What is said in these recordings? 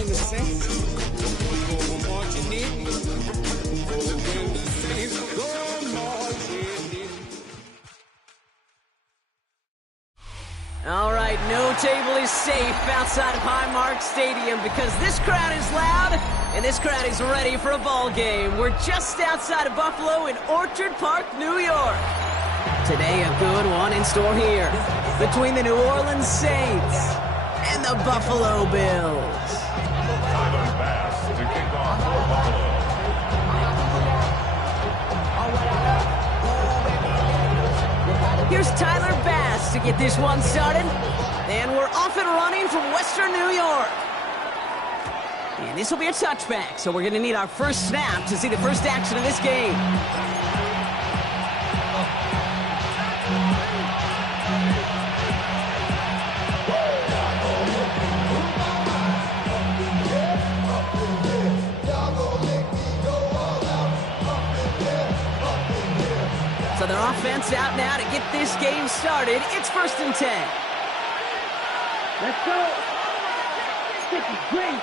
join the Saints. Go marching in. When the Saints go marching in. All right, no table is safe outside of Highmark Stadium because this crowd is loud and this crowd is ready for a ball game. We're just outside of Buffalo in Orchard Park, New York. Today, a good one in store here between the New Orleans Saints and the Buffalo Bills. Tyler Bass to kick off for Buffalo. Here's Tyler Bass to get this one started. And we're off and running from Western New York. And this will be a touchback, so we're going to need our first snap to see the first action of this game. So their offense out now to get this game started. It's 1st and 10. Let's go. This is great.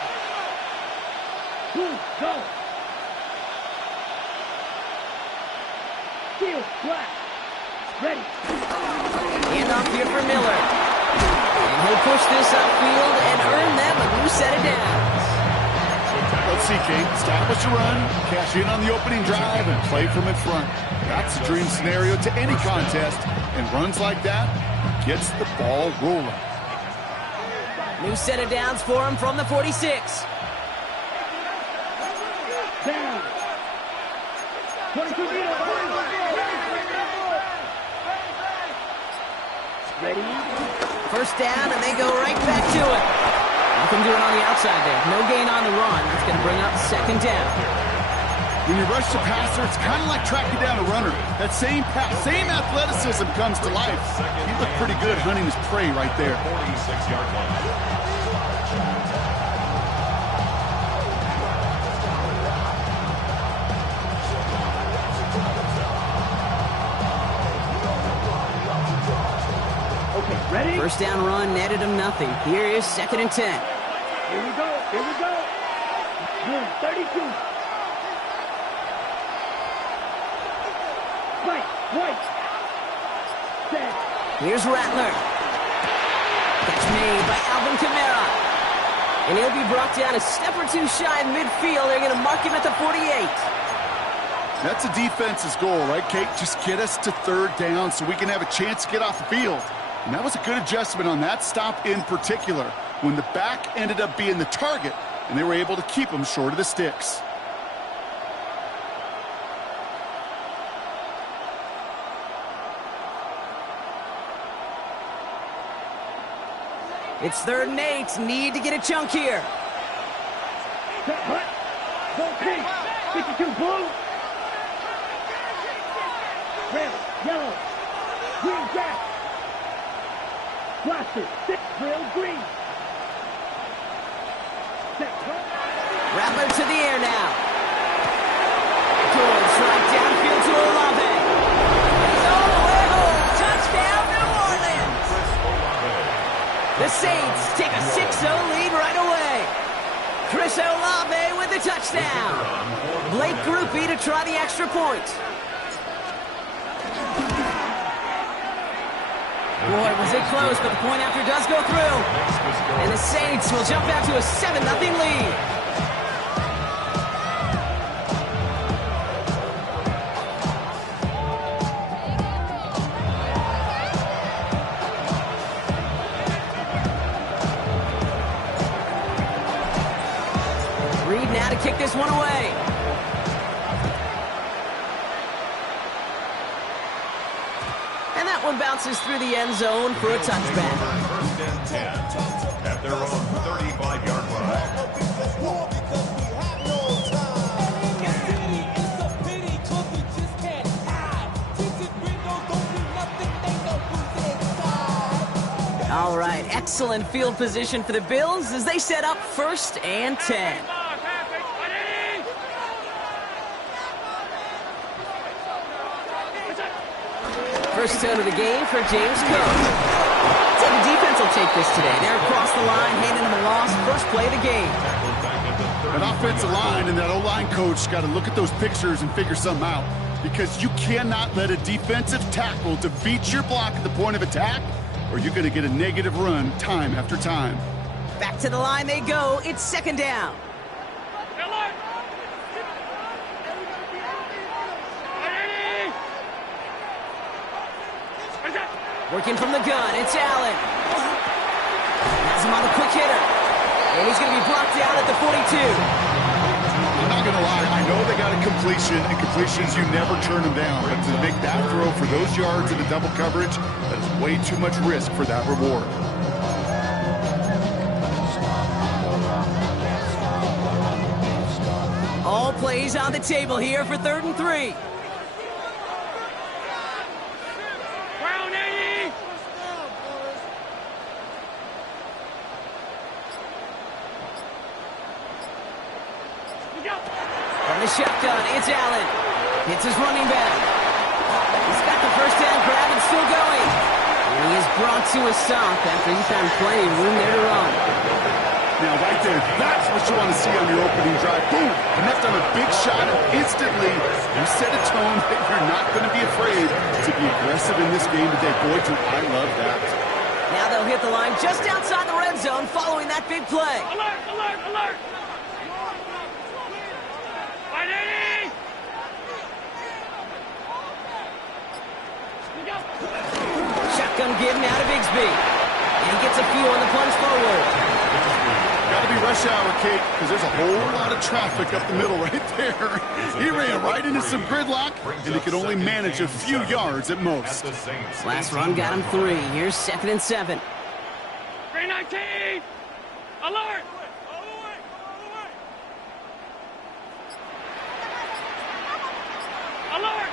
Boom, go. Field, flat. Ready. Hand off here for Miller. And he'll push this upfield and earn them a new set of downs. Let's see, Kate. Establish a run, cash in on the opening drive, and play from in front. That's a dream scenario to any contest, and runs like that gets the ball rolling. New set of downs for him from the 46. Down. 22 meters. Ready. First down, and they go right back to it. Nothing doing on the outside there. No gain on the run. That's going to bring up 2nd down. When you rush the passer, it's kind of like tracking down a runner. That same athleticism comes to life. He looked pretty good hunting his prey right there. 46-yard line. Ready? First down run netted him nothing. Here is 2nd and 10. Here we go. Here we go. 32. Right. Set. Here's Rattler. Catch made by Alvin Kamara. And he'll be brought down a step or two shy in midfield. They're going to mark him at the 48. That's a defense's goal, right, Kate? Just get us to 3rd down so we can have a chance to get off the field. And that was a good adjustment on that stop in particular, when the back ended up being the target, and they were able to keep him short of the sticks. It's 3rd and 8. Need to get a chunk here. Set, hut. Go pink. 52 blue. Red, yellow. Green jack. Blaster. 6 drill green. Set, hut. Rattler to the air now. Good strike downfield to Olave. He's all the way home. Touchdown, New Orleans. The Saints take a 6-0 lead right away. Chris Olave with the touchdown. Blake Grupe to try the extra point. Boy, was it close, but the point after does go through. And the Saints will jump out to a 7-0 lead. Reed now to kick this one away. And that one bounces through the end zone for a touchback. 1st and 10 at their own 35-yard line. All right, excellent field position for the Bills as they set up 1st and 10. First down of the game for James Cook. So the defense defense will take this today. They're across the line, handing them a loss. First play of the game. An offensive line and that O-line coach got to look at those pictures and figure something out. Because you cannot let a defensive tackle defeat your block at the point of attack, or you're going to get a negative run time after time. Back to the line they go. It's second down. Working from the gun, it's Allen. Has him on the quick hitter. And he's going to be blocked down at the 42. I'm not going to lie, I know they got a completion, and completions, you never turn them down. But to make that throw for those yards in the double coverage, that is way too much risk for that reward. All plays on the table here for 3rd and 3. From the shotgun, it's Allen. Hits his running back. He's got the first down grab and still going. And he is brought to a stop after he found plenty of room there to run. Now, right there, that's what you want to see on your opening drive. Boom! Connect on a big shot, and instantly you set a tone that you're not going to be afraid to be aggressive in this game today. Boy, do I love that. Now they'll hit the line just outside the red zone following that big play. Alert, alert, alert! Shotgun give now to Bigsby. And he gets a few on the plunge forward. Got to be rush hour, Kate, because there's a whole lot of traffic up the middle right there. He ran right into some gridlock, and he could only manage a few yards at most. Last run got him 3. Here's 2nd and 7. 319! Alert! Alert!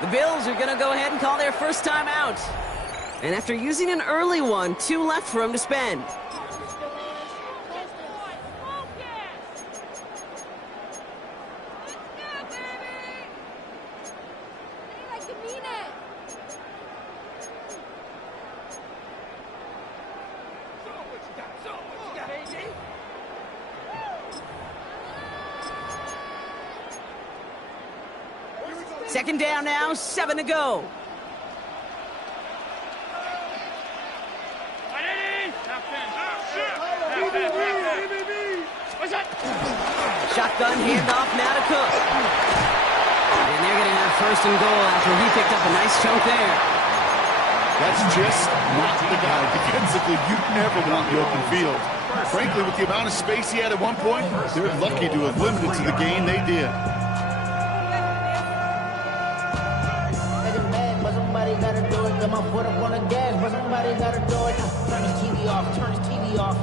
The Bills are going to go ahead and call their first time out. And after using an early one, 2 left for him to spend. Second down now, 7 to go. Shotgun handoff now to Cook. And they're going to have 1st and goal after he picked up a nice chunk there. That's just not the guy. Defensively, you never want the open field. Frankly, with the amount of space he had at one point, they're lucky to have limited to the gain they did. Somebody gotta do it. Got my foot up on the gas, but somebody gotta do it. Turn his TV off, turn his TV off.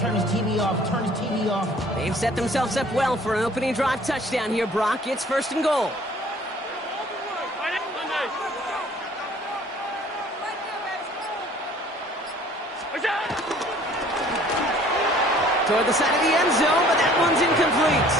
Turn his TV off, turn his TV off. They've set themselves up well for an opening drive touchdown here, Brock. It's 1st and goal. Toward the side of the end zone, but that one's incomplete.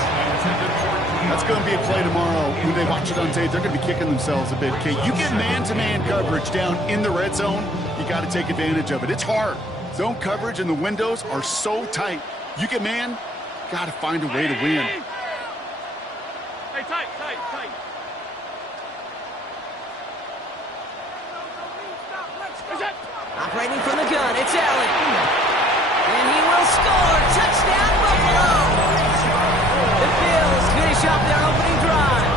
That's going to be a play tomorrow. When they watch it on tape, they're going to be kicking themselves a bit, Kate. You get man-to-man coverage down in the red zone, you got to take advantage of it. It's hard. Zone coverage and the windows are so tight. You get man, got to find a way to win. Hey, tight, tight, tight. Operating from the gun, it's Allen. And he will score. Touchdown, Buffalo. The Bills finish off their opening drive.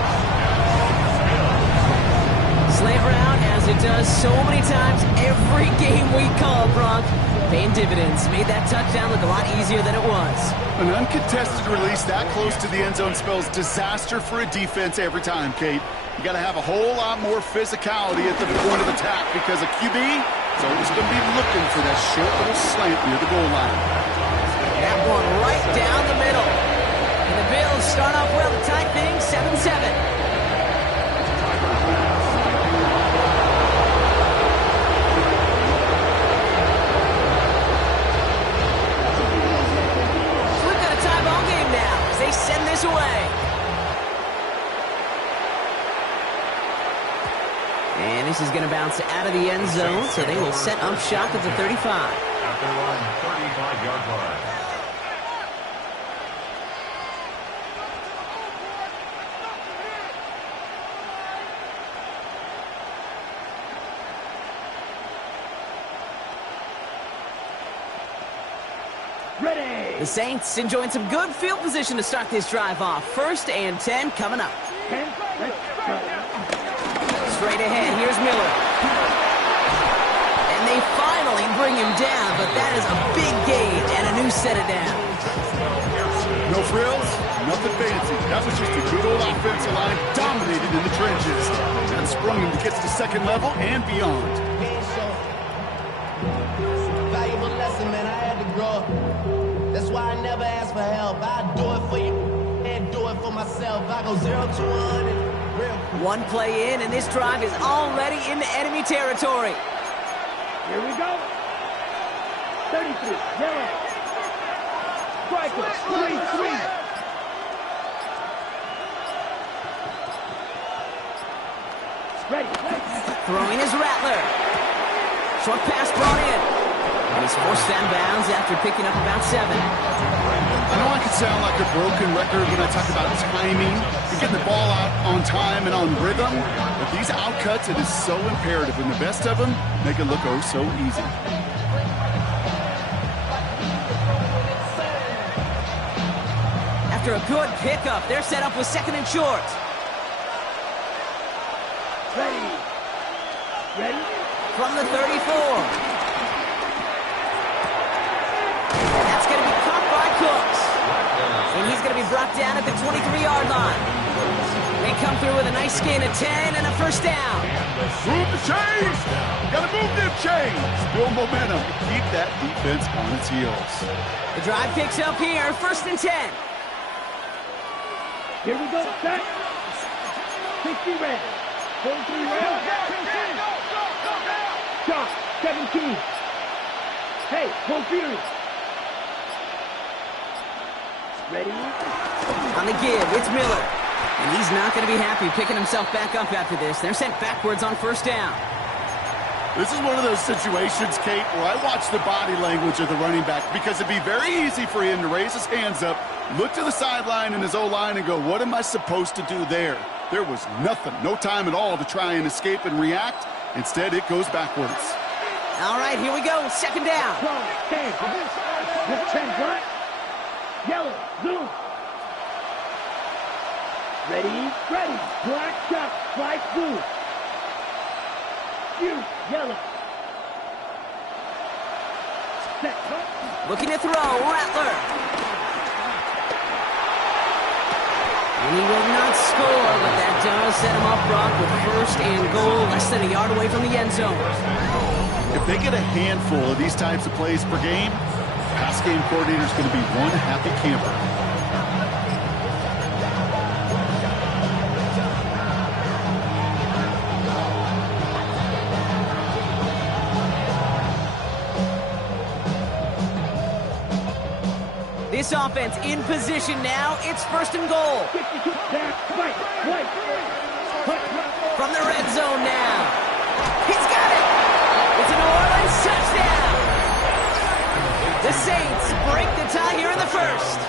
Slant route, as it does so many times every game we call, Brock. Paying dividends. Made that touchdown look a lot easier than it was. An uncontested release that close to the end zone spells disaster for a defense every time, Kate. You got to have a whole lot more physicality at the point of attack because a QB is always going to be looking for that short little slant near the goal line. That one right down the middle. And the Bills start off well to tie things 7-7. They send this away. this is going to bounce out of the end zone, so they will set up shop at the 35. At their own 35-yard line. The Saints enjoying some good field position to start this drive off. 1st and 10 coming up. Straight ahead, here's Miller. And they finally bring him down, but that is a big gain and a new set of downs. No frills, nothing fancy. That was just a good old offensive line dominated in the trenches. That sprung him to get to the second level and beyond. Valuable lesson, man. I had to grow up. That's why I never ask for help. I do it for you and do it for myself. I go 0 to 100 real quick. One play in, and this drive is already into enemy territory. Here we go. 33, yellow. Striker, 3-3. Ready. Throwing his Rattler. Short pass brought in. And he's forced down bounds after picking up about 7. I know I could sound like a broken record when I talk about timing and getting the ball out on time and on rhythm, but these outcuts, it is so imperative, and the best of them make it look oh so easy. After a good pickup, they're set up with 2nd and short. Ready. From the 34. That's going to be caught by Cooks. And he's going to be brought down at the 23-yard line. They come through with a nice gain of 10 and a 1st down. Move the chains! Gotta move them chains! Build momentum. Keep that defense on its heels. The drive picks up here, 1st and 10. Here we go. Set. 60 red. 43 red. Shot. 17. Hey, full fury. Ready? On the give, it's Miller. And he's not going to be happy picking himself back up after this. They're sent backwards on 1st down. This is one of those situations, Kate, where I watch the body language of the running back because it'd be very easy for him to raise his hands up, look to the sideline in his O-line and go, what am I supposed to do there? There was nothing, no time at all to try and escape and react. Instead, it goes backwards. All right, here we go. 2nd down. 10. 10 black. Yellow. Blue. Ready. Black shot. White blue. You. Yellow. Set. Looking to throw. Rattler. And he will not score, but that does set him up, Brock, with 1st and goal, less than a yard away from the end zone. If they get a handful of these types of plays per game, pass game coordinator is going to be one happy camper. This offense in position now. It's 1st and goal. 52. White. From the red zone now. He's got it. It's a New Orleans touchdown. The Saints break the tie here in the 1st.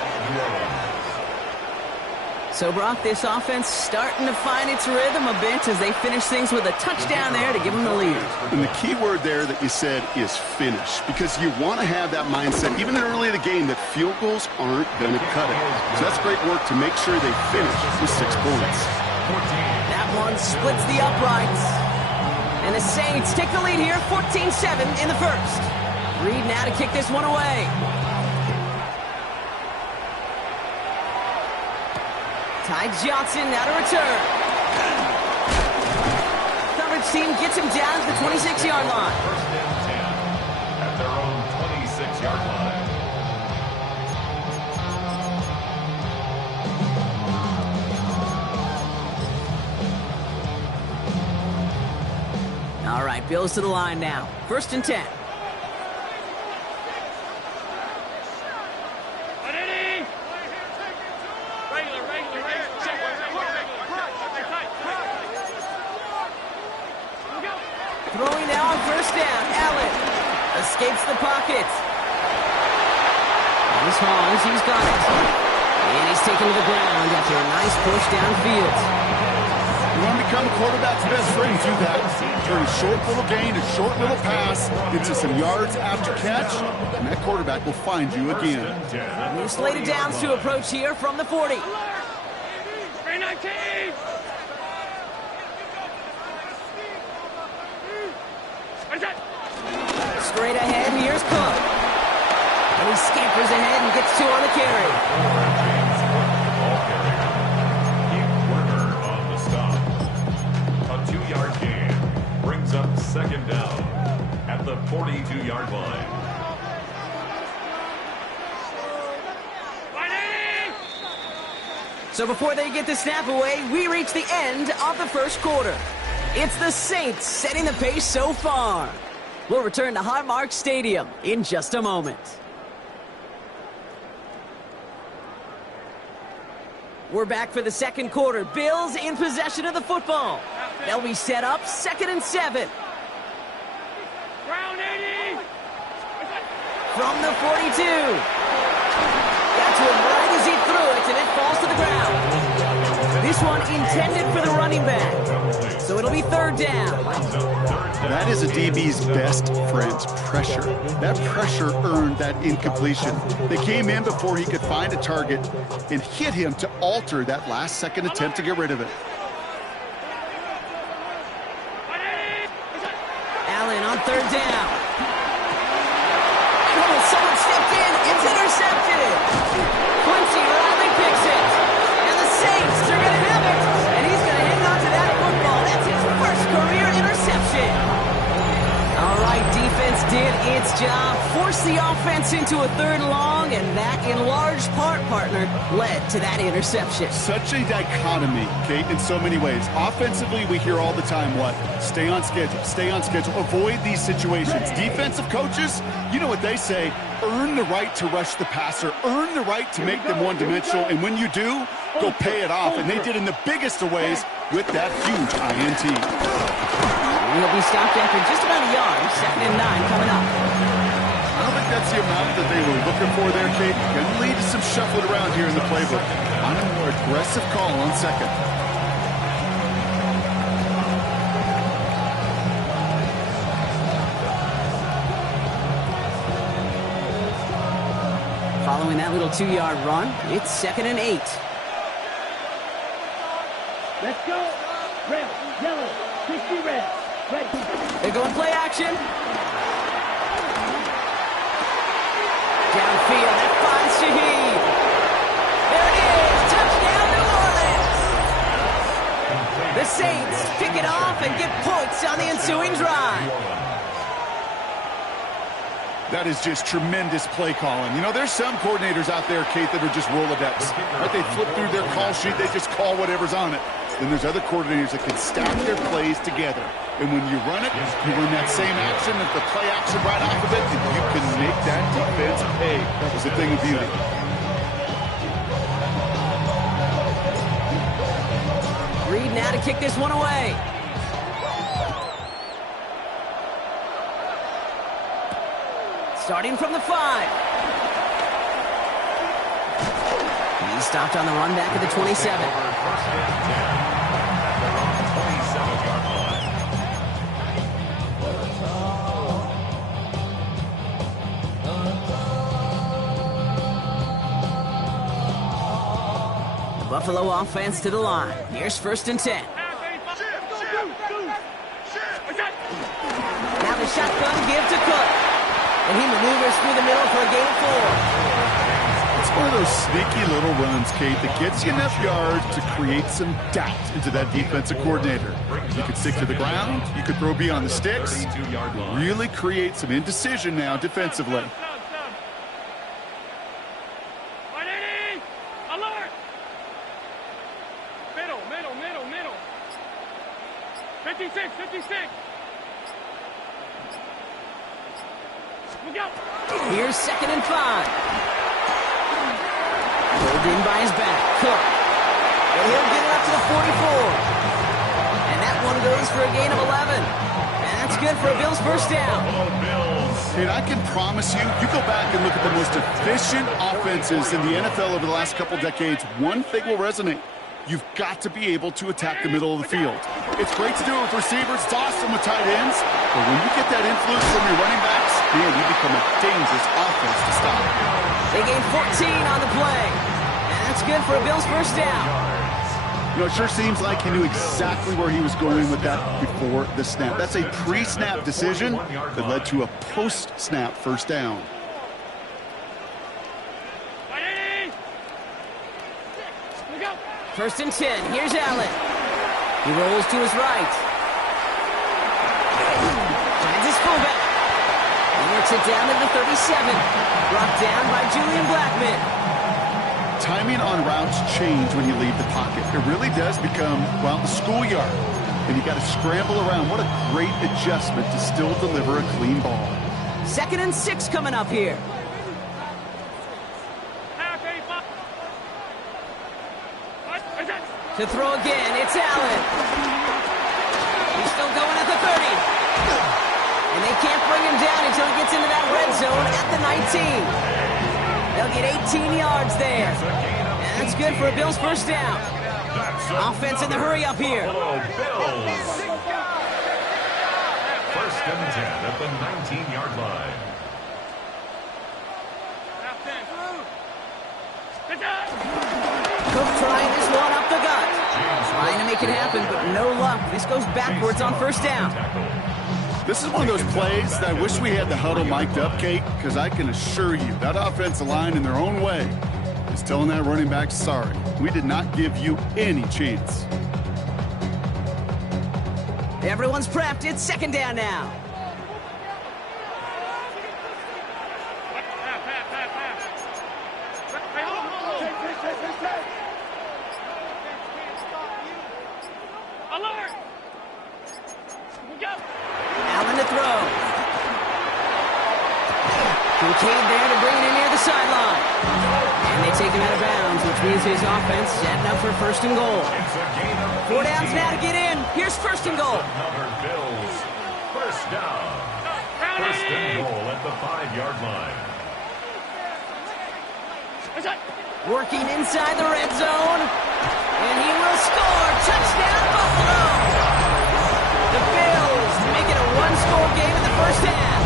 So, Brock, this offense starting to find its rhythm a bit as they finish things with a touchdown there to give them the lead. And the key word there that you said is finish, because you want to have that mindset, even early in the game, that field goals aren't going to cut it. So that's great work to make sure they finish with 6 points. That one splits the uprights. And the Saints take the lead here, 14-7 in the 1st. Reed now to kick this one away. Ty Johnson now to return. Coverage team gets him down to the 26-yard line. 1st and 10 at their own 26-yard line. All right, Bills to the line now. 1st and 10. Throwing now on first down. Allen escapes the pocket. Here's Hans. He's got it. And he's taken to the ground after a nice push downfield. You want to become a quarterback's best friend, do that. Turn a short little gain, a short little pass into some yards after catch, and that quarterback will find you again. New slated downs to approach here from the 40. Straight ahead, here's Cook. And he scampers ahead and gets 2 on the carry. On the stop. A 2-yard gain brings up second down at the 42-yard line. So before they get the snap away, we reach the end of the first quarter. It's the Saints setting the pace so far. We'll return to Highmark Stadium in just a moment. We're back for the second quarter. Bills in possession of the football. They'll be set up 2nd and 7. From the 42. Got to him right as he threw it, and it falls to the ground. This one intended for the running back. So it'll be 3rd down. That is a DB's best friend, pressure. That pressure earned that incompletion. They came in before he could find a target and hit him to alter that last-second attempt to get rid of it. Allen on 3rd down. Oh, someone stepped in. It's intercepted. Quincy Riley picks it. And the Saints are going to have it. And he's going to hang on to that football. That's his first career interception. All right, defense did its job. Forced the offense into a 3rd and long. And that, in large part, partner, led to that interception. Such a dichotomy, Kate, in so many ways. Offensively, we hear all the time what? Stay on schedule, stay on schedule. Avoid these situations. Defensive coaches, you know what they say. Earn the right to rush the passer. Earn the right to make them one-dimensional. And when you do, go pay it off. And they did in the biggest of ways with that huge INT. He'll be stopped after just about a yard. 2nd and 9 coming up. I don't think that's the amount that they were looking for there, Kate. Going to lead to some shuffling around here in the playbook. On a more aggressive call on 2nd. Following that little 2-yard run, it's 2nd and 8. Let's go. Red, yellow, 60 red. Ready. They're going play action. Downfield, that finds Shaheed. There it is, touchdown New Orleans. The Saints pick it off and get points on the ensuing drive. That is just tremendous play calling. You know, there's some coordinators out there, Kate, that are just Rolodex. Right? They flip through their call sheet, they just call whatever's on it. Then there's other coordinators that can stack their plays together. And when you run it, you run that same action, and the play action right off of it, and you can make that defense pay. That was a thing of beauty. Reed now to kick this one away. Starting from the 5. He's stopped on the run back at the 27. Buffalo offense to the line. Here's 1st and 10. Now the shotgun give to Cook. And he maneuvers through the middle for a gain of 4. It's one of those sneaky little runs, Kate, that gets you enough yards to create some doubt into that defensive coordinator. You could stick to the ground. You could throw beyond the sticks. Really create some indecision now defensively. 56. Here's 2nd and 5. Pulled in by his back. Cook. And he'll get it up to the 44. And that one goes for a gain of 11. And that's good for a Bills first down. And I can promise you, you go back and look at the most efficient offenses in the NFL over the last couple decades, one thing will resonate. You've got to be able to attack the middle of the field. It's great to do it with receivers. It's awesome with tight ends. But when you get that influence from your running backs, man, you become a dangerous offense to stop. They gain 14 on the play. And that's good for a Bills first down. You know, it sure seems like he knew exactly where he was going with that before the snap. That's a pre-snap decision that led to a post-snap first down. First and 10. Here's Allen. He rolls to his right. Finds his fullback. He works it down to the 37. Brought down by Julian Blackman. Timing on routes change when you leave the pocket. It really does become, well, the schoolyard. And you got to scramble around. What a great adjustment to still deliver a clean ball. 2nd and 6 coming up here. To throw again, it's Allen. He's still going at the 30. And they can't bring him down until he gets into that red zone at the 19. They'll get 18 yards there. And that's good for a Bills first down. Offense in the hurry up here. First and 10 at the 19-yard line. Cook trying this one up the gut. Trying to make it happen, but no luck. This goes backwards on first down. This is one of those plays that I wish we had the huddle mic'd up, Kate, because I can assure you that offensive line in their own way is telling that running back, sorry, we did not give you any chance. Everyone's prepped. It's 2nd down now. Allen to throw. Kincaid there to bring it in near the sideline. And they take him out of bounds, which means his offense setting up for 1st and goal. 4 downs now to get in. Here's 1st and goal. Bills. First down. 1st and goal at the 5-yard line. Working inside the red zone. And he will score. Touchdown, Buffalo. The Bills make it a one-score game in the first half.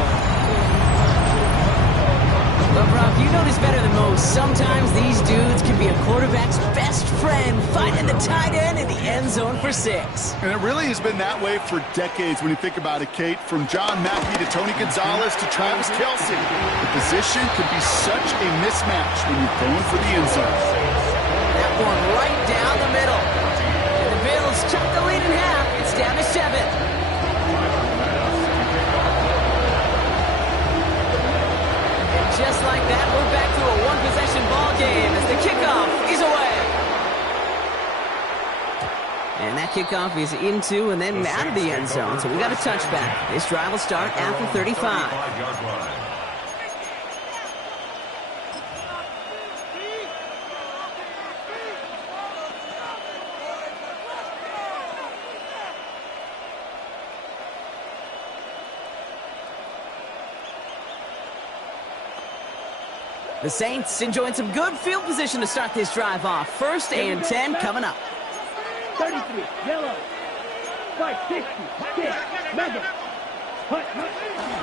But, Brock, you know this better than most. Sometimes these dudes can be a quarterback's best friend, finding the tight end in the end zone for 6. And it really has been that way for decades when you think about it, Kate. From John Mackey to Tony Gonzalez to Travis Kelce. The position can be such a mismatch when you're going for the end zone. That one right down the middle. And the Bills cut the lead in half. It's down to 7. Just like that, we're back to a one-possession ball game as the kickoff is away. And that kickoff is into and then out of the end zone, so we got a touchback. This drive will start at the 35. The Saints enjoying some good field position to start this drive off. 1st and 10 coming up. 33, yellow. 550, stick, nugget.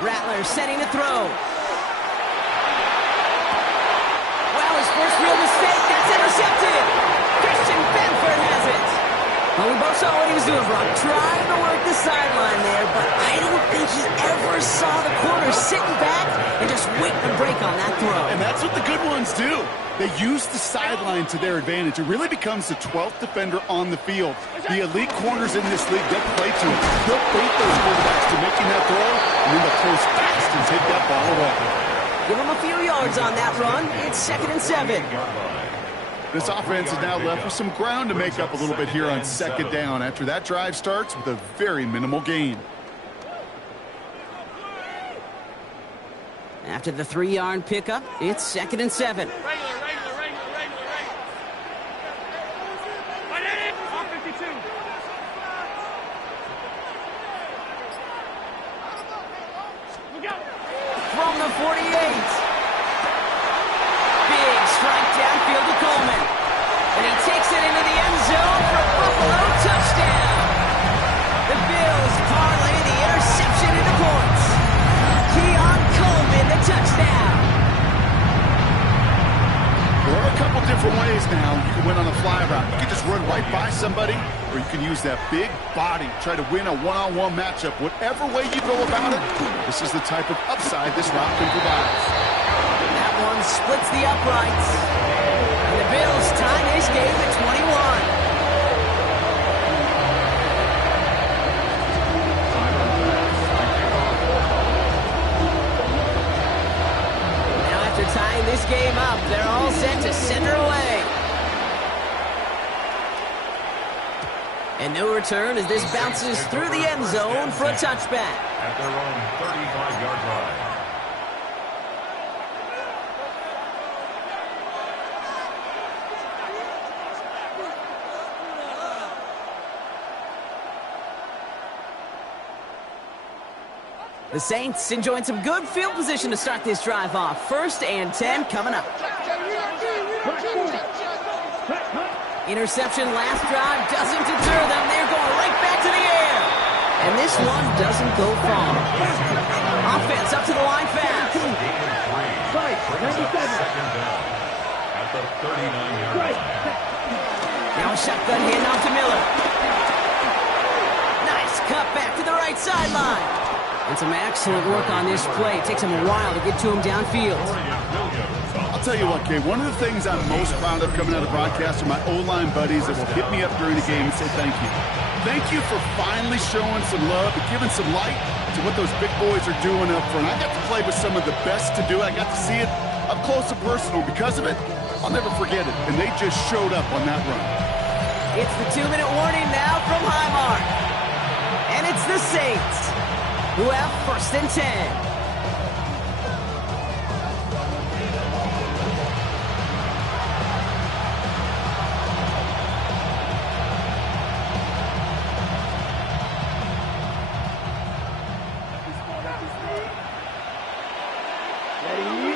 Rattler setting to throw. Well, his first real mistake. That's intercepted. Christian Benford has it. Well, we both saw what he was doing, Brock. Trying to work the sideline there, but I don't think he ever saw the corner sitting back and just waiting to break on that throw. And that's what the good ones do. They use the sideline to their advantage. It really becomes the 12th defender on the field. The elite corners in this league, they'll play to it. They'll bait those quarterbacks to making that throw, and then they'll close fast and take that ball away. Give him a few yards on that run. It's 2nd and 7. This offense is now left with some ground to make up a little bit here on 2nd down after that drive starts with a very minimal gain. After the 3-yard pickup, it's 2nd and 7. somebody, or you can use that big body, try to win a one-on-one matchup. Whatever way you go about it, this is the type of upside this route can provide. That one splits the uprights. And the Bills tie this game at 21. Tying this game up, they're all set to send her away. And no return as this bounces through the end zone for a touchback. At their own 35-yard line. The Saints enjoying some good field position to start this drive off. 1st and 10 coming up. Interception last drive doesn't deter them. They're going right back to the air. And this one doesn't go far. Offense up to the line fast. Second down at the 39-yard line. Now a shotgun handoff to Miller. Nice cut back to the right sideline. And some excellent work on this play. It takes him a while to get to him downfield. I'll tell you what, Kate, one of the things I'm most proud of coming out of broadcast are my O-line buddies that will hit me up during the game and say thank you. Thank you for finally showing some love and giving some light to what those big boys are doing up front. I got to play with some of the best to do it. I got to see it up close and personal. Because of it, I'll never forget it. And they just showed up on that run. It's the 2-minute warning now from Highmark. And it's the Saints who have 1st and 10.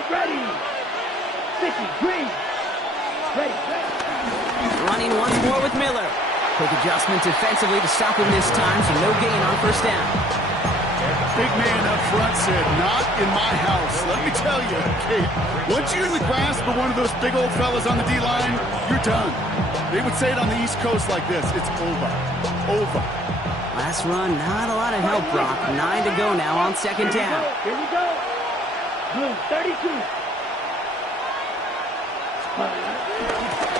Ready. Sticky, green. Ready. Running once more with Miller. Quick adjustment defensively to stop him this time, so no gain on 1st down. Big man up front said, not in my house. Let me tell you, Kate, once you're in the grasp of one of those big old fellas on the D-line, you're done. They would say it on the East Coast like this, it's over. Over. Last run, not a lot of help, Brock. 9 to go now on 2nd down. Here we go. Blue 32.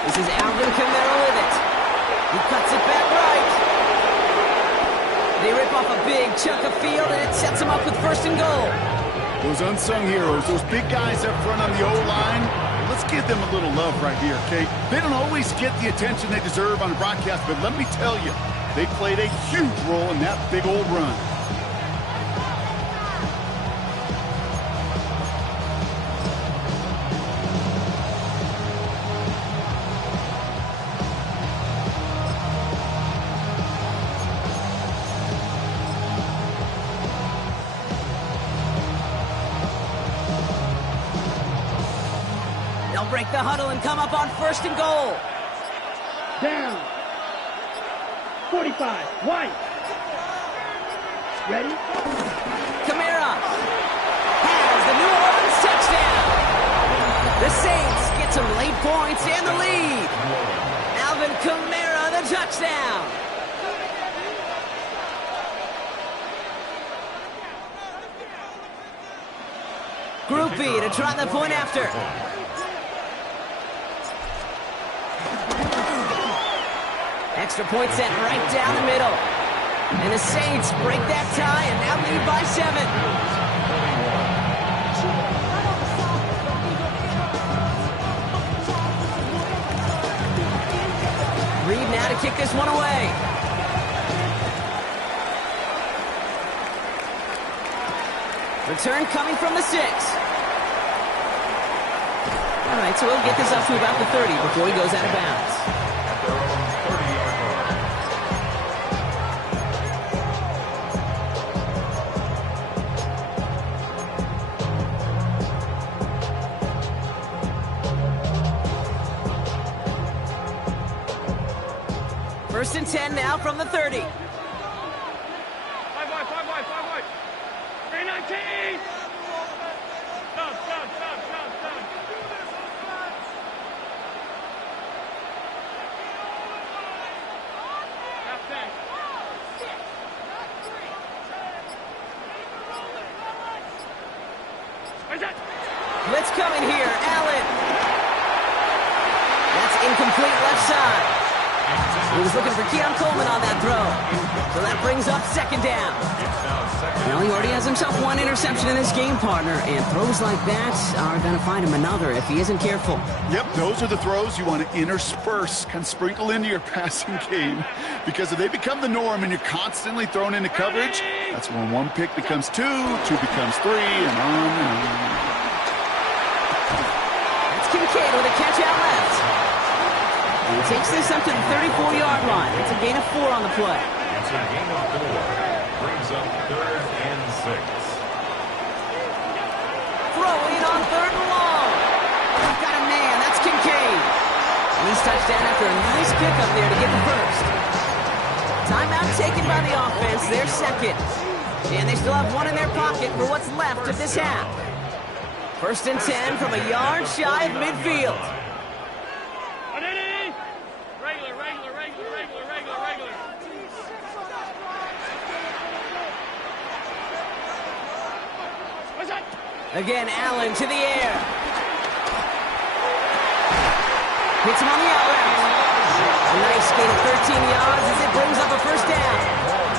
This is Alvin Kamara with it. He cuts it back right. They rip off a big chunk of field, and it sets them up with 1st and goal. Those unsung heroes, those big guys up front on the O-line, let's give them a little love right here, okay? They don't always get the attention they deserve on the broadcast, but let me tell you, they played a huge role in that big old run. They'll break the huddle and come up on 1st and goal. Down. 45. White. Ready? Kamara has the New Orleans touchdown. The Saints get some late points and the lead. Alvin Kamara, the touchdown. Group B to try the point after. Extra point sent right down the middle. And the Saints break that tie and now lead by 7. Reed now to kick this one away. Return coming from the 6. All right, so we'll get this up to about the 30 before he goes out of bounds. At their own 30-yard line. First and 10 now from the 30. 5 wide. 319. Stop. Blitz coming here. Allen. That's incomplete left side. He was looking for Keon Coleman on that throw. So that brings up second down. Well, he already has himself one interception in this game, partner, and throws like that are going to find him another if he isn't careful. Yep, those are the throws you want to intersperse, kind of sprinkle into your passing game, because if they become the norm and you're constantly thrown into coverage, that's when one pick becomes two becomes three, and on and on. That's Kincaid with a catch out left. And he takes this up to the 34-yard line. It's a gain of 4 on the play. It's a gain of 4. Brings up 3rd and 6. Throwing on 3rd and long. Got a man. That's Kincaid. And he's touchdown after a nice pickup there to get the first. Timeout taken by the offense. Their second. And they still have one in their pocket for what's left of this half. 1st and 10 from a yard shy of midfield. Again, Allen to the air. Hits him on the out route. A nice gain of 13 yards as it brings up a first down.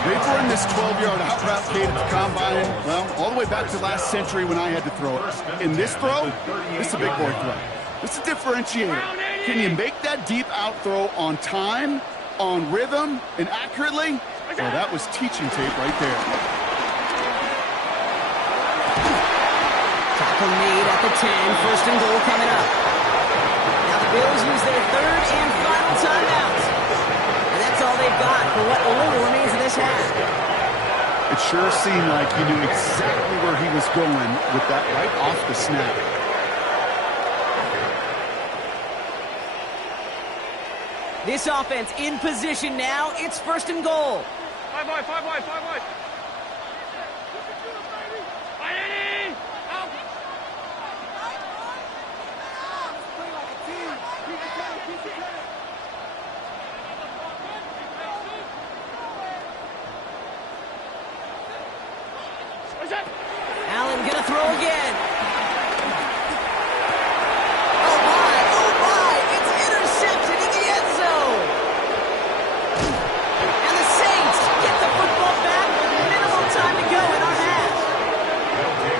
They've run this 12-yard out route, Kate, at the combine, well, all the way back to last century when I had to throw it. In this throw, this is a big boy throw. This is a differentiator. Can you make that deep out throw on time, on rhythm, and accurately? Well, that was teaching tape right there. Tackle made at the 10, 1st and goal coming up. Now the Bills use their 3rd and final timeout. And that's all they've got for what little remains of this half. It sure seemed like he knew exactly where he was going with that right off the snap. This offense in position now. It's 1st and goal. 5 wide. Allen gonna throw again. Oh my, it's intercepted in the end zone. And the Saints get the football back with minimal time to go in our half.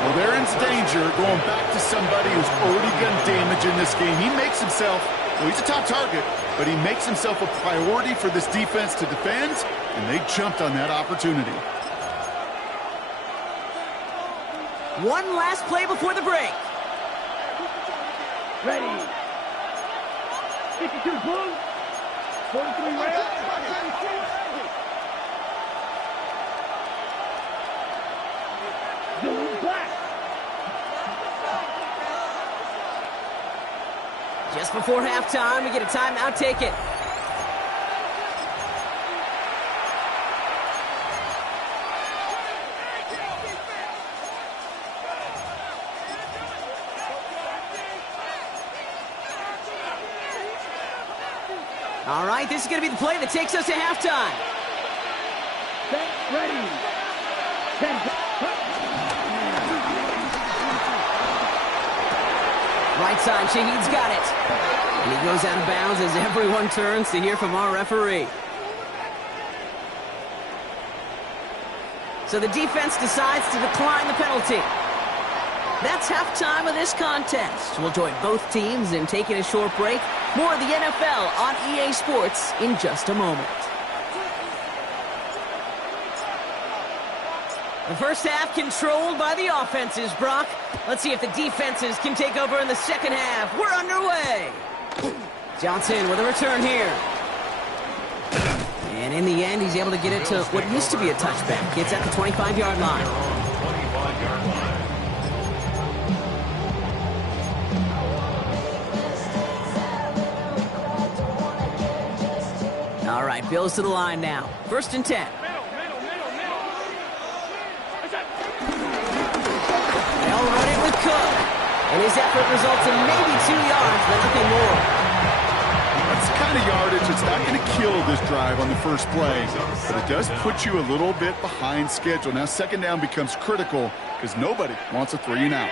Well, they're in danger going back to somebody who's already done damage in this game. He makes himself, well, he's a top target, but he makes himself a priority for this defense to defend, and they jumped on that opportunity. One last play before the break. Ready. 52 blue. 43 red. Blue black. Just before halftime, we get a timeout taken. All right, this is going to be the play that takes us to halftime. Set, ready. 10. Right side, Shaheed's got it. And he goes out of bounds as everyone turns to hear from our referee. So the defense decides to decline the penalty. That's halftime of this contest. We'll join both teams in taking a short break. More of the NFL on EA Sports in just a moment. The first half controlled by the offenses, Brock. Let's see if the defenses can take over in the second half. We're underway. Johnson with a return here. And in the end, he's able to get it to what used to be a touchback. It's at the 25-yard line. 25-yard line. All right, Bills to the line now. 1st and 10. They'll run it with Cook. And his effort results in maybe 2 yards, but nothing more. Let's kind of yardage, it's not going to kill this drive on the first play, but it does put you a little bit behind schedule. Now, second down becomes critical because nobody wants a 3-and-out.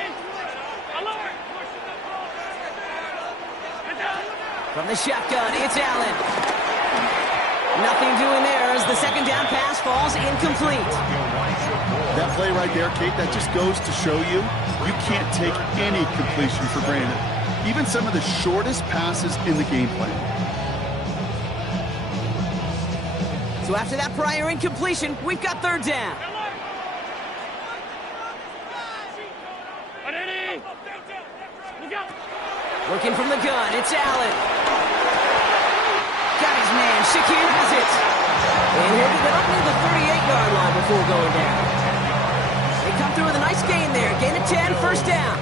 From the shotgun, it's Allen. Nothing doing there as the second down pass falls incomplete. That play right there, Kate, that just goes to show you can't take any completion for granted. Even some of the shortest passes in the game plan. So after that prior incompletion, we've got third down. Working from the gun, it's Allen. Got his man, Shakir has it. And he'll get up near the 38-yard line before going down. They come through with a nice gain there. Gain of 10, first down.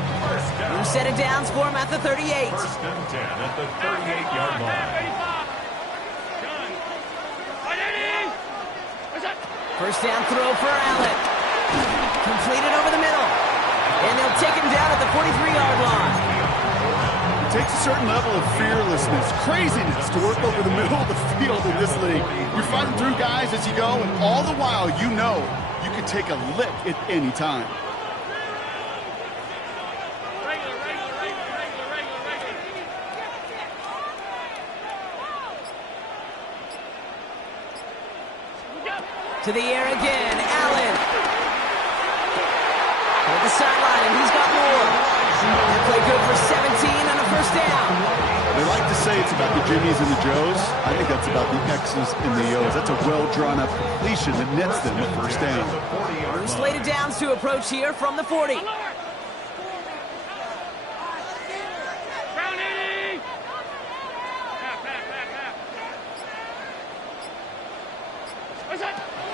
New set of downs for him at the 38. First and 10 at the 38-yard line. First down throw for Allen. Completed over the middle. And they'll take him down at the 43-yard line. It takes a certain level of fearlessness, craziness to work over the middle of the field in this league. You're fighting through guys as you go, and all the while you know you can take a lick at any time. To the air again, Allen. Toward the sideline, and he's got more. That play good for 17 on a first down. They like to say it's about the Jimmies and the Joes. I think that's about the X's and the O's. That's a well-drawn-up completion that nets them a first down. Slated downs to approach here from the 40.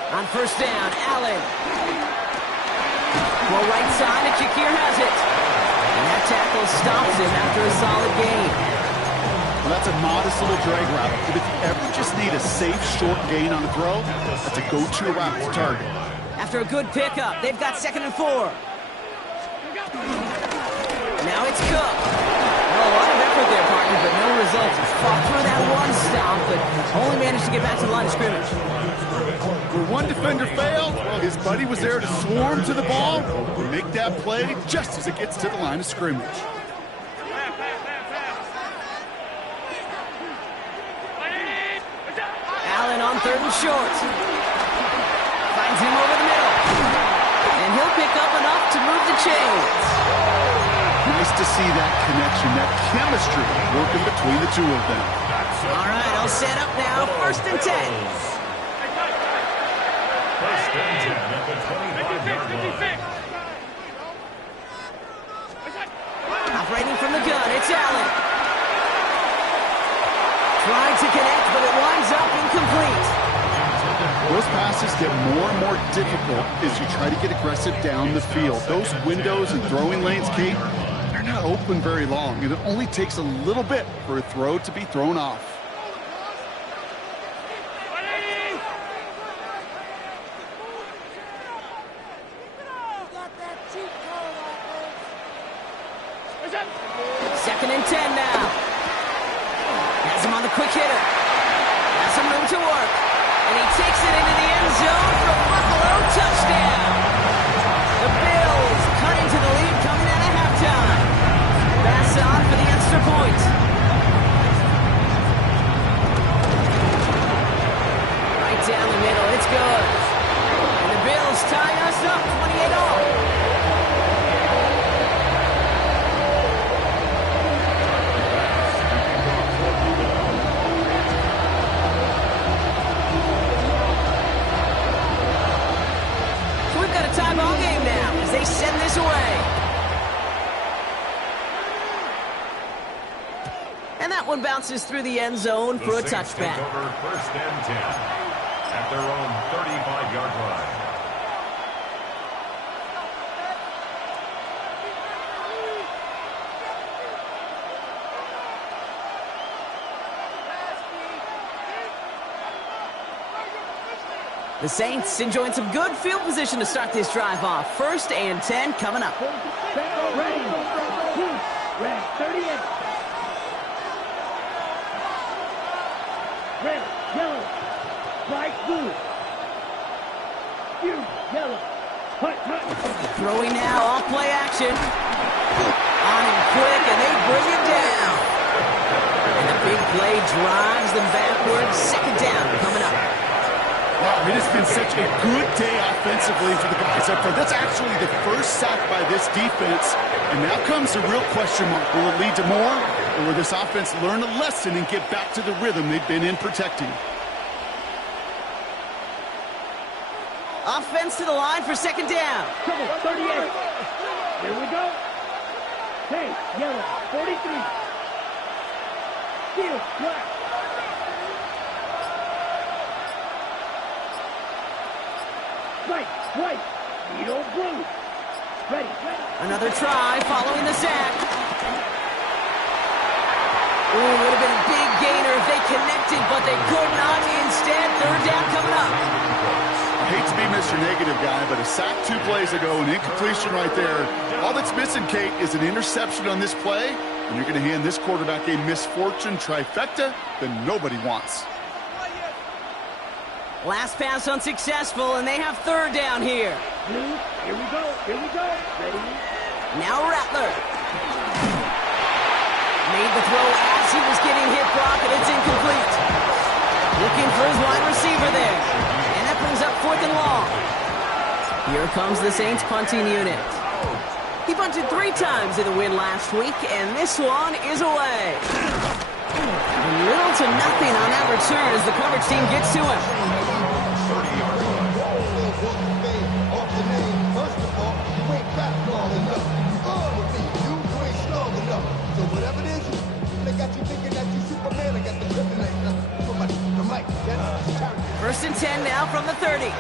On first down, Allen. Well, right side, and Shakir has it. And that tackle stops him after a solid gain. Well, that's a modest little drag route. But if you ever just need a safe, short gain on a throw, that's a go-to route to target. After a good pickup, they've got 2nd and 4. Now it's Cook. Well, a lot of effort there, partner, but no results. He fought through that one stop, but only managed to get back to the line of scrimmage. Where one defender failed, well, his buddy was there to swarm to the ball and make that play just as it gets to the line of scrimmage. Allen on 3rd and short. Finds him over the middle. And he'll pick up enough to move the chains. Nice to see that connection, that chemistry working between the two of them. All right, I'll set up now. 1st and 10. First and 10 at the 25-yard line. Operating from the gun, it's Allen. Trying to connect, but it winds up incomplete. Those passes get more and more difficult as you try to get aggressive down the field. Those windows and throwing lanes, Kate, they're not open very long, and it only takes a little bit for a throw to be thrown off. Second and 10 now. Has him on the quick hitter. Has some room to work. And he takes it into the end zone for a Buffalo touchdown. The Bills cut into the lead coming out of halftime. Pass on for the extra point. Right down the middle. It's good. And the Bills tie us up 28-all. Tie ball game now as they send this away. And that one bounces through the end zone for a touchback. Take over 1st and 10 at their own 35-yard line. The Saints enjoying some good field position to start this drive off. 1st and 10 coming up. Ready. 38. White, blue. You, yellow. Hut, hut. Throwing now, off play action. On him quick, and they bring him down. And the big play drives them backwards. Second down coming up. Wow, it has been such a good day offensively for the guys up there. That's actually the first sack by this defense. And now comes the real question mark. Will it lead to more? Or will this offense learn a lesson and get back to the rhythm they've been in protecting? Offense to the line for second down. Trouble, 38. Here we go. Hey, yellow, 43. Steel, black. White, needle, blue. Ready. Another try following the sack. Ooh, would have been a big gainer if they connected, but they could not. Instead, third down coming up. I hate to be Mr. Negative guy, but a sack 2 plays ago, an incompletion right there. All that's missing, Kate, is an interception on this play, and you're going to hand this quarterback a misfortune trifecta that nobody wants. Last pass unsuccessful, and they have third down here. Blue, here we go. Ready. Now Rattler. Made the throw as he was getting hit, Brock, and it's incomplete. Looking for his wide receiver there. And that brings up 4th and long. Here comes the Saints punting unit. He punted 3 times in the win last week, and this one is away. Little to nothing on that return as the coverage team gets to him. 30-yard run. First and 10 now from the 30.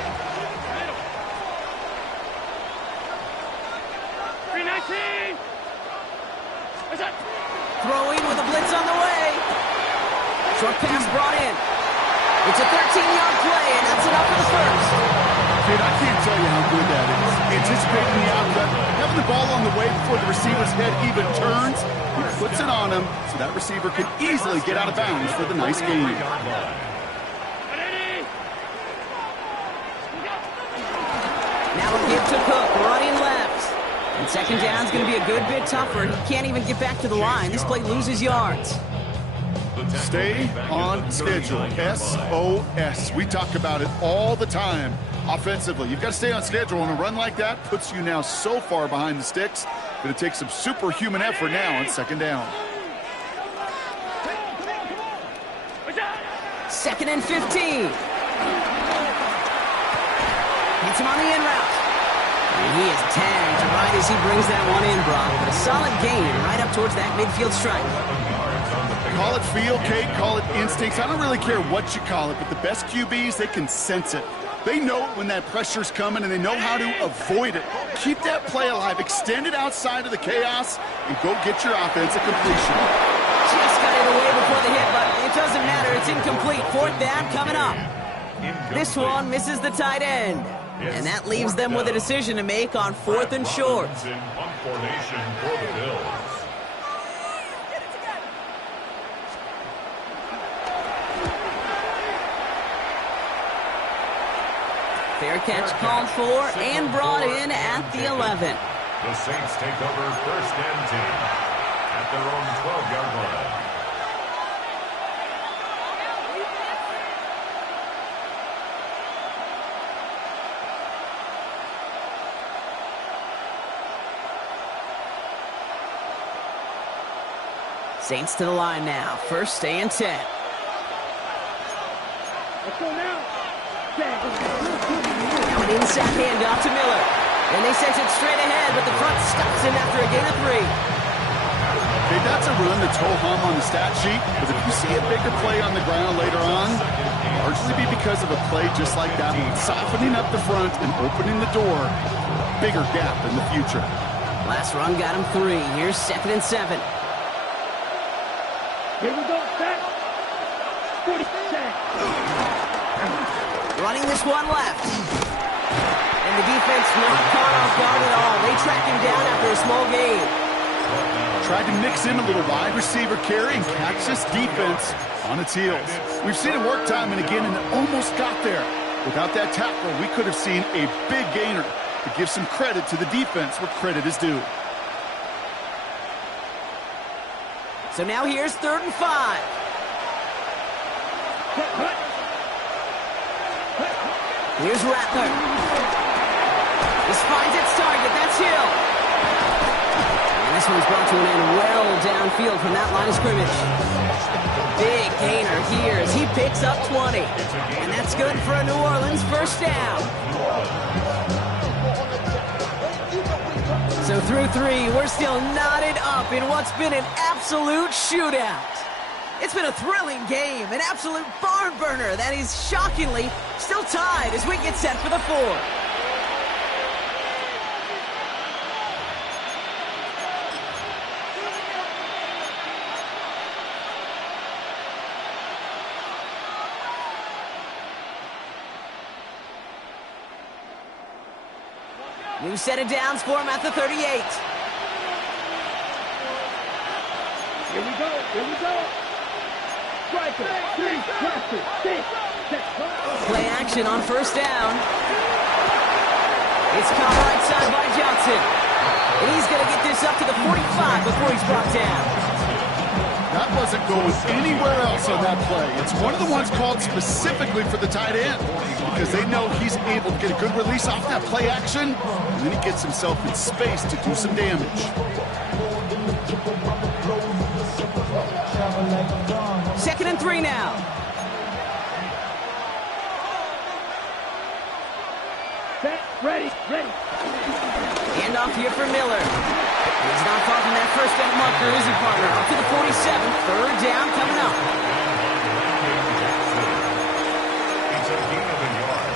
319. What's that? Throwing with a blitz on the way. Short pass brought in. It's a 13-yard play, and that's enough for the first. Kid, I can't tell you how good that is. Anticipating the outlet, having the ball on the way before the receiver's head even turns. He puts it on him, so that receiver can easily get out of bounds for the nice gain. Now a give to Cook, running left. And second down's going to be a good bit tougher. He can't even get back to the line. This play loses yards. Stay on schedule. SOS. We talk about it all the time. Offensively, you've got to stay on schedule, and a run like that puts you now so far behind the sticks. Going to take some superhuman effort now on second down. 2nd and 15. Hits him on the in route. And he is tagged right as he brings that one in, Brock. But a solid gain right up towards that midfield stripe. Call it feel, Kate, call it instincts. I don't really care what you call it, but the best QBs, they can sense it. They know it when that pressure's coming, and they know how to avoid it. Keep that play alive, extend it outside of the chaos, and go get your offense a completion. Just got it away before the hit, but it doesn't matter. It's incomplete. 4th down coming up. This one misses the tight end. And that leaves them with a decision to make on 4th and short. In punt formation for the Bills. Fair catch called for and brought in at the 11. The Saints take over 1st and 10 at their own 12-yard line. Saints to the line now. 1st and 10. Let's go now. Now an inside handoff to Miller. And they sent it straight ahead, but the front stops him after a gain of 3. Okay, that's a run that's ho-hum on the stat sheet, but if you see a bigger play on the ground later on, largely be because of a play just like that one, softening up the front and opening the door, bigger gap in the future. Last run got him 3. Here's 2nd and 7. Here we go, set. 40 set. Running this one left. And the defense not caught off guard at all. They track him down after a small gain. Tried to mix in a little wide receiver carry and catch this defense On its heels. We've seen it work time and again, and it almost got there. Without that tackle, we could have seen a big gainer. To give some credit to the defense where credit is due. So now here's 3rd and 5. Here's Rattler. This finds its target. That's Hill. And this one's brought to an end well downfield from that line of scrimmage. Big gainer here as he picks up 20. And that's good for a New Orleans first down. So through 3, we're still knotted up in what's been an absolute shootout. It's been a thrilling game, an absolute barn burner that is shockingly still tied as we get set for the 4th. New set of downs for him at the 38. Here we go. Here we go. Striker, 3, cluster, 6. Play action on first down. It's caught right side by Johnson. And he's going to get this up to the 45 before he's brought down. That wasn't going anywhere else on that play. It's one of the ones called specifically for the tight end because they know he's able to get a good release off that play action, and then he gets himself in space to do some damage. 2nd and 3 now. Set, ready. Hand off here for Miller. He's not far from that first down marker, is he, partner? Up to the 47. 3rd down coming up. It's a gain of a yard.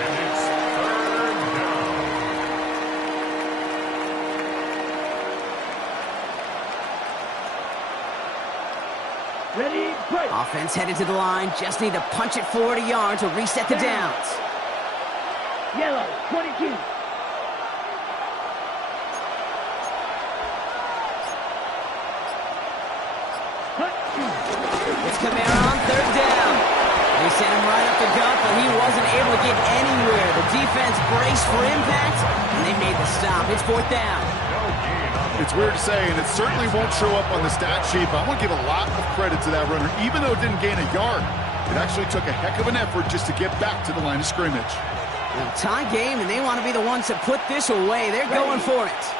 And it's 3rd down. Ready, play. Offense headed to the line. Just need to punch it forward a yard to reset the downs. Yellow, 22. It's Kamara on 3rd down. They sent him right up the gut, but he wasn't able to get anywhere. The defense braced for impact, and they made the stop. It's 4th down. It's weird to say, and it certainly won't show up on the stat sheet, but I want to give a lot of credit to that runner. Even though it didn't gain a yard, it actually took a heck of an effort just to get back to the line of scrimmage. Well, tie game, and they want to be the ones to put this away. They're going for it.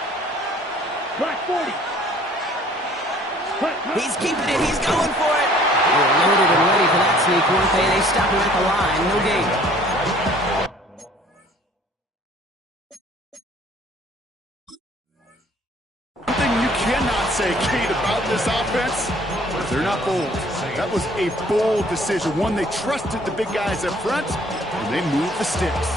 Black 40. He's keeping it. He's going for it. They were loaded and ready for that sneak, weren't they? They stopped him at the line. No gain. Something you cannot say, Kate, about this offense, they're not bold. That was a bold decision. One, they trusted the big guys up front, and they moved the sticks.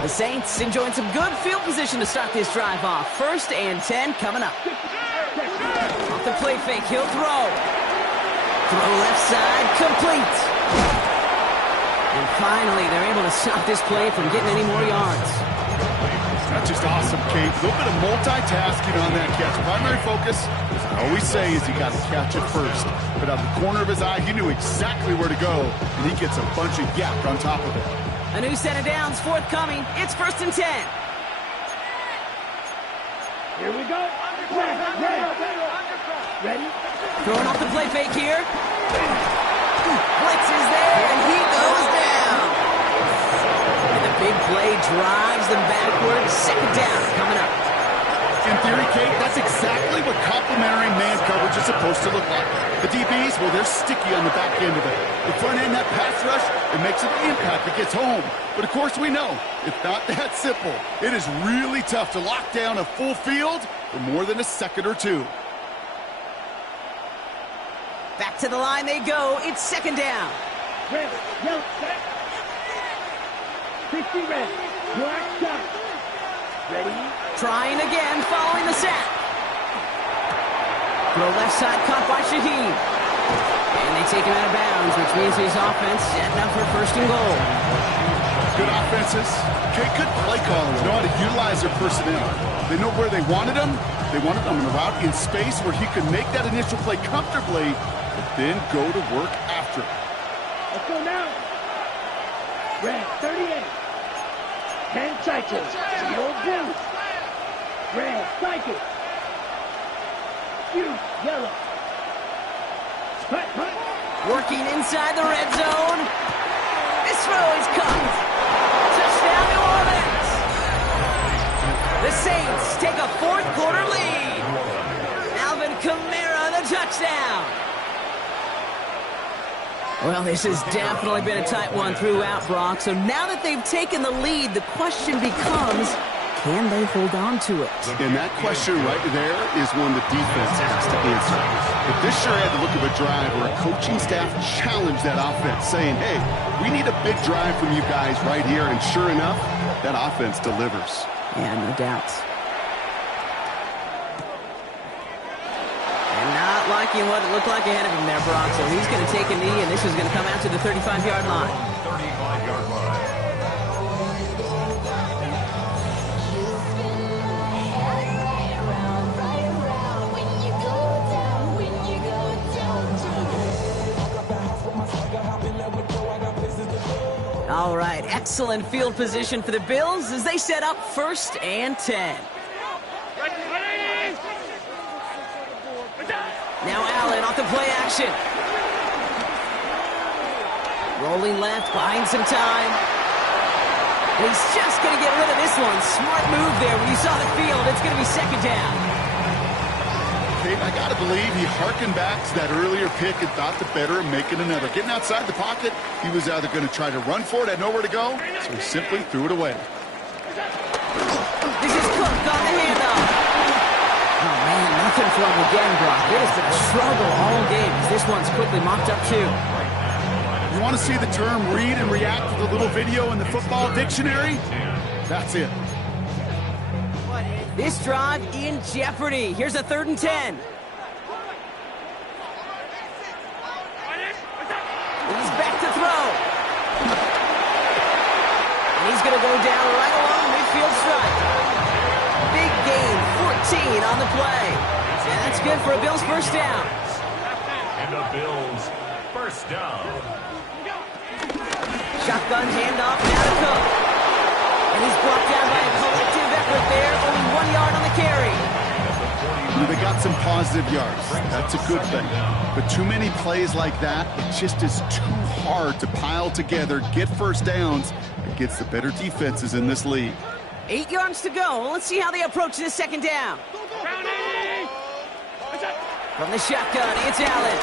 The Saints enjoying some good field position to start this drive off. 1st and 10 coming up. Off the play fake, he'll throw. Throw left side, complete. And finally, they're able to stop this play from getting any more yards. That's just awesome, Kate. A little bit of multitasking on that catch. Primary focus, as I always say, is you got to catch it first. But out of the corner of his eye, he knew exactly where to go, and he gets a bunch of yak on top of it. A new set of downs forthcoming. It's 1st and 10. Here we go. Ready? Throwing off the play fake here. Blitz is there, and he goes down. And the big play drives them backwards. 2nd down coming up. In theory, Kate, that's exactly what complementary man coverage is supposed to look like. The DBs, well, they're sticky on the back end of it. The front end, that pass rush, it makes an impact. It gets home. But, of course, we know it's not that simple. It is really tough to lock down a full field for more than a second or two. Back to the line they go. It's 2nd down. Red, yellow, set. 60 red. Black shot. Ready? Trying again following the sack. Throw left side, caught by Shaheed. And they take him out of bounds, which means his offense setting up for first and goal. Good offenses. Okay, good play callers. Know how to utilize their personnel. They know where they wanted him. They wanted him on a route in space where he could make that initial play comfortably, but then go to work after it. Let's go now. Red 38. 10 cycles. No blue. Red cycle. You yellow. Working inside the red zone. This throw is caught. Touchdown, New Orleans. The Saints take a fourth quarter lead. Alvin Kamara, the touchdown. Well, this has definitely been a tight one throughout, Brock. So now that they've taken the lead, the question becomes, can they hold on to it? And that question right there is one the defense has to answer. If this sure had the look of a drive where a coaching staff challenged that offense, saying, hey, we need a big drive from you guys right here, and sure enough, that offense delivers. Yeah, no doubts. And not liking what it looked like ahead of him there, Brock. So he's going to take a knee, and this is going to come out to the 35-yard line. 35-yard line. All right, excellent field position for the Bills as they set up 1st and 10. Now Allen off the play action. Rolling left, buying some time. And he's just going to get rid of this one. Smart move there when you saw the field. It's going to be 2nd down. I got to believe he hearkened back to that earlier pick and thought the better of making another. Getting outside the pocket, he was either going to try to run for it, had nowhere to go, so he simply threw it away. This is Cook on the handoff. Oh, man, nothing from him again, Brock. It has been a struggle all game as this one's quickly mopped up, too. You want to see the term read and react to the little video in the football dictionary? That's it. This drive in jeopardy. Here's a 3rd and 10. He's back to throw. And he's going to go down right along the midfield stripe. Big gain, 14 on the play. And that's good for a Bills first down. And the Bills first down. Shotgun handoff now to Cook. And he's brought down by a collective effort there. Only 1 yard on the carry. They got some positive yards. That's a good thing. But too many plays like that, it just is too hard to pile together, get first downs against the better defenses in this league. 8 yards to go. Let's see how they approach this 2nd down. From the shotgun, it's Allen.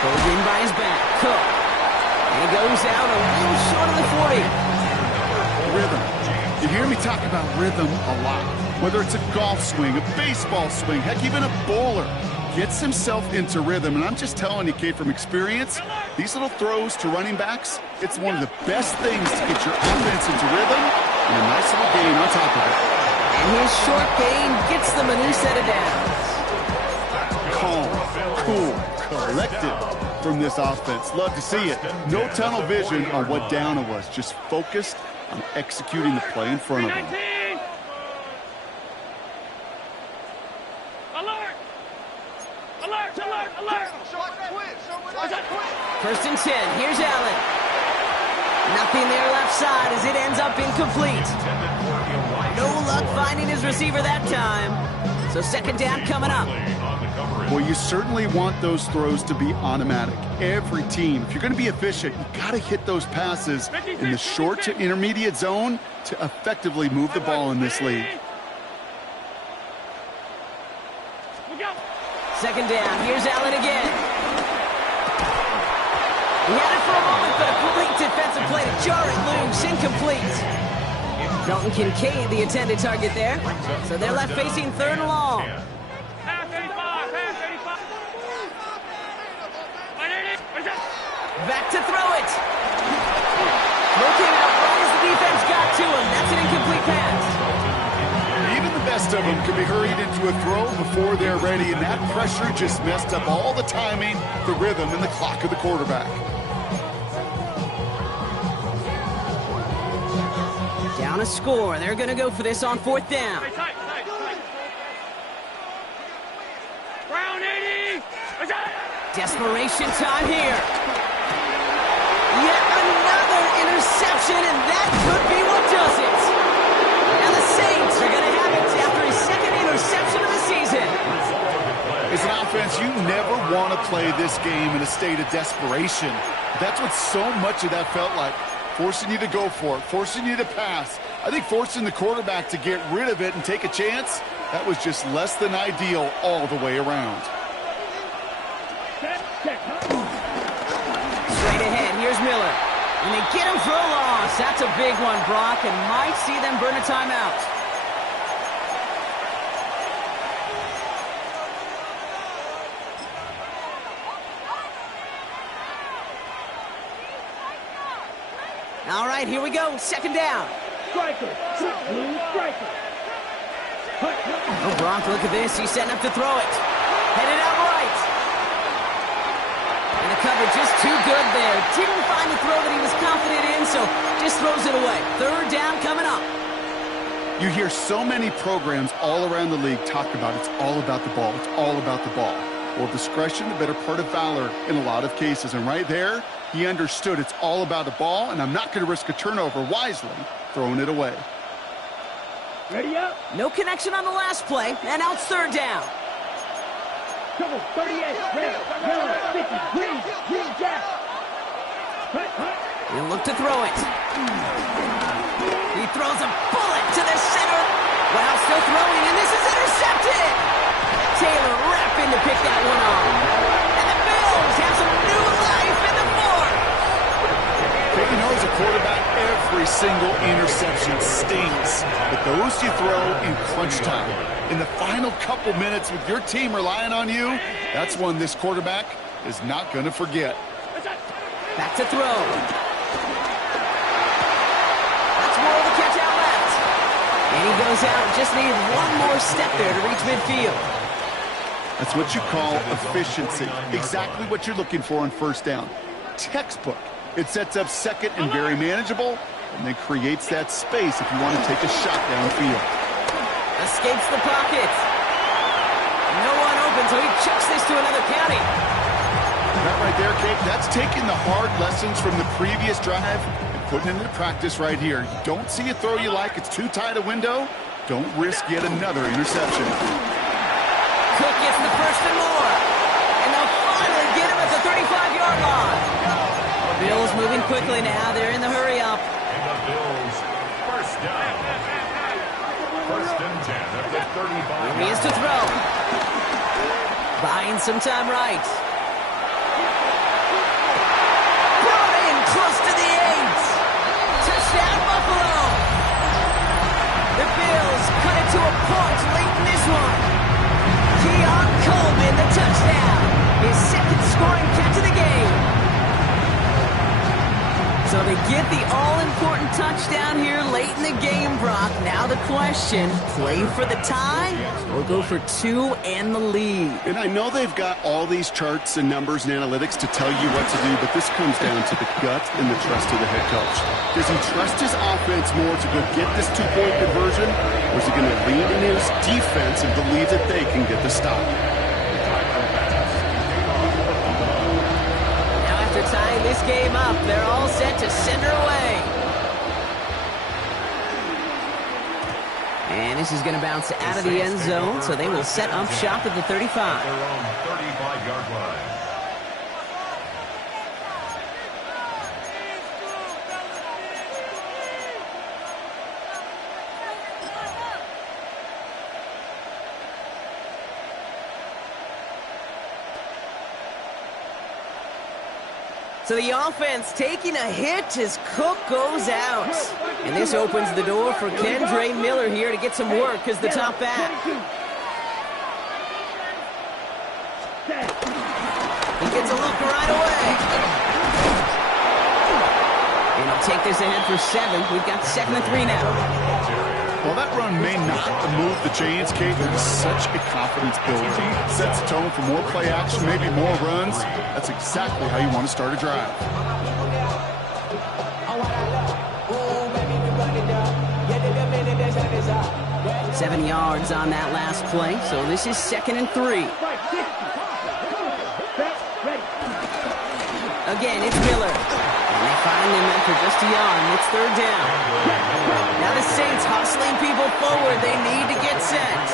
Pulled in by his back. Cook. And he goes out a little short of the 40. Rhythm. You hear me talk about rhythm a lot. Whether it's a golf swing, a baseball swing, heck, even a bowler gets himself into rhythm. And I'm just telling you, Kate, from experience, these little throws to running backs, it's one of the best things to get your offense into rhythm and a nice little gain on top of it. And his short gain gets them a new set of downs. Calm, cool, collected from this offense. Love to see it. No tunnel vision on what down it was. Just focused on executing the play in front of them. Alert! Alert! Alert! Alert! 1st and 10. Here's Allen. Nothing there left side as it ends up incomplete. No luck finding his receiver that time. So 2nd down coming up. Well, you certainly want those throws to be automatic. Every team, if you're going to be efficient, you got to hit those passes in the short to intermediate zone to effectively move the ball in this league. 2nd down. Here's Allen again. He had it for a moment, but a great defensive play to jar it loose. Incomplete. Dalton Kincaid, the intended target there. So they're left facing 3rd and long. Back to throw it. Looking out right as the defense got to him. That's an incomplete pass. Even the best most of them could be hurried into a throw before they're ready, and that pressure just messed up all the timing, the rhythm, and the clock of the quarterback. Down a score. They're going to go for this on 4th down. Desperation time here. Yet another interception, and that could be what does it. And the Saints are going to have it after his 2nd interception of the season. As an offense, you never want to play this game in a state of desperation. That's what so much of that felt like. Forcing you to go for it, forcing you to pass. I think forcing the quarterback to get rid of it and take a chance, that was just less than ideal all the way around. Straight ahead, here's Miller. And they get him for a loss. That's a big one, Brock, and might see them burn a timeout. All right, here we go. 2nd down. Striker. Striker. Oh, Brock, look at this. He's setting up to throw it. Headed out right. And the cover just too good there. Didn't find the throw that he was confident in, so just throws it away. 3rd down coming up. You hear so many programs all around the league talk about it's all about the ball. It's all about the ball. Well, discretion, the better part of valor in a lot of cases. And right there, he understood it's all about the ball, and I'm not going to risk a turnover wisely, throwing it away. Ready up. No connection on the last play, and now it's 3rd down. Double 38. Red. Yellow. 50. Green jack. He'll look to throw it. He throws a bullet to the center. While still throwing, and this is intercepted. Taylor rapping to pick that one off. And the Bills have some new life in the 4th. But you know, as a quarterback, every single interception stings. But those you throw in crunch time, in the final couple minutes with your team relying on you, that's one this quarterback is not going to forget. Back to throw. That's more of the catch out left. And he goes out and just needs one more step there to reach midfield. That's what you call efficiency. Exactly what you're looking for on 1st down. Textbook. It sets up 2nd and very manageable, and then creates that space if you want to take a shot downfield. Escapes the pocket. No one open, so he chucks this to another county. That right there, Kate, that's taking the hard lessons from the previous drive and putting it into practice right here. You don't see a throw you like, it's too tight a window. Don't risk yet another interception. Cook gets the 1st and more. And they'll finally get him at the 35-yard line. Bills moving quickly now. They're in the hurry up. And the Bills, 1st down. 1st and 10 at the 35. He is to throw. Buying some time right. Brought in close to the 8. Touchdown, Buffalo. The Bills cut it to a point late in this one. Keon Coleman, the touchdown. His 2nd scoring catch of the game. So they get the all-important touchdown here late in the game, Brock. Now the question, play for the tie or go for 2 and the lead? And I know they've got all these charts and numbers and analytics to tell you what to do, but this comes down to the gut and the trust of the head coach. Does he trust his offense more to go get this 2-point conversion, or is he going to lean in his defense and believe that they can get the stop? Tying this game up, they're all set to send her away. And this is going to bounce out of the end zone, so they will set up shop at the 35. Their own 35-yard line. So the offense taking a hit as Cook goes out. And this opens the door for Kendre Miller here to get some work as the top back. He gets a look right away. And he'll take this ahead for 7. We've got 2nd and 3 now. While that run may not move the chains, Kate, it is such a confidence builder. Sets the tone for more play action, maybe more runs. That's exactly how you want to start a drive. 7 yards on that last play, so this is 2nd and 3. Again, it's Miller. And they find him after just a yard. It's 3rd down. Now the Saints hustling people forward. They need to get set.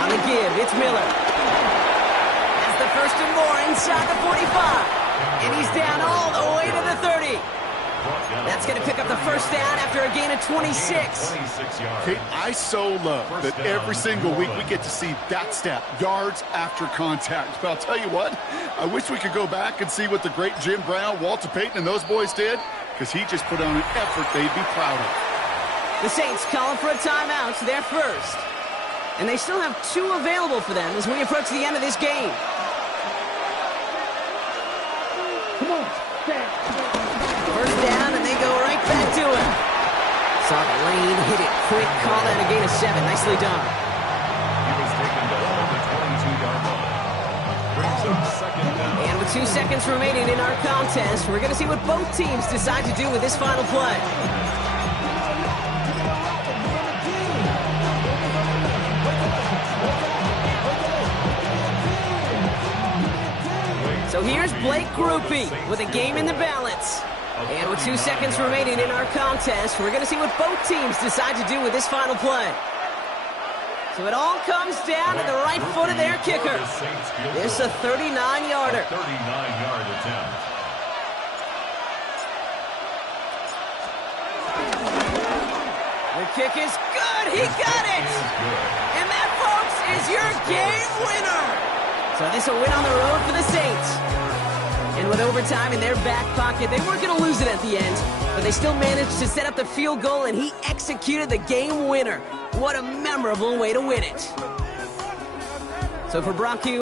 On the give, it's Miller. That's the 1st and more inside the 45. And he's down all the way to the 30. That's going to pick up the 1st down after a gain of 26. Kate, I so love that every single week we get to see that stat, yards after contact. But I'll tell you what, I wish we could go back and see what the great Jim Brown, Walter Payton, and those boys did, because he just put on an effort they'd be proud of. The Saints calling for a timeout, their first. And they still have 2 available for them as we approach the end of this game. First down, and they go right back to him. Saw the lane, hit it quick, called out a gain of 7. Nicely done. He was taken down at the 22-yard line. Brings up 2nd down. And with 2 seconds remaining in our contest, we're going to see what both teams decide to do with this final play. So here's Blake Groupie with a game in the balance. And with 2 seconds remaining in our contest, we're going to see what both teams decide to do with this final play. So it all comes down to the right foot of their kicker. This is a 39-yarder. 39-yard attempt. The kick is good. He got it. And that, folks, is your game winner. So this will win on the road for the Saints. And with overtime in their back pocket, they weren't going to lose it at the end, but they still managed to set up the field goal, and he executed the game winner. What a memorable way to win it. So for Bronco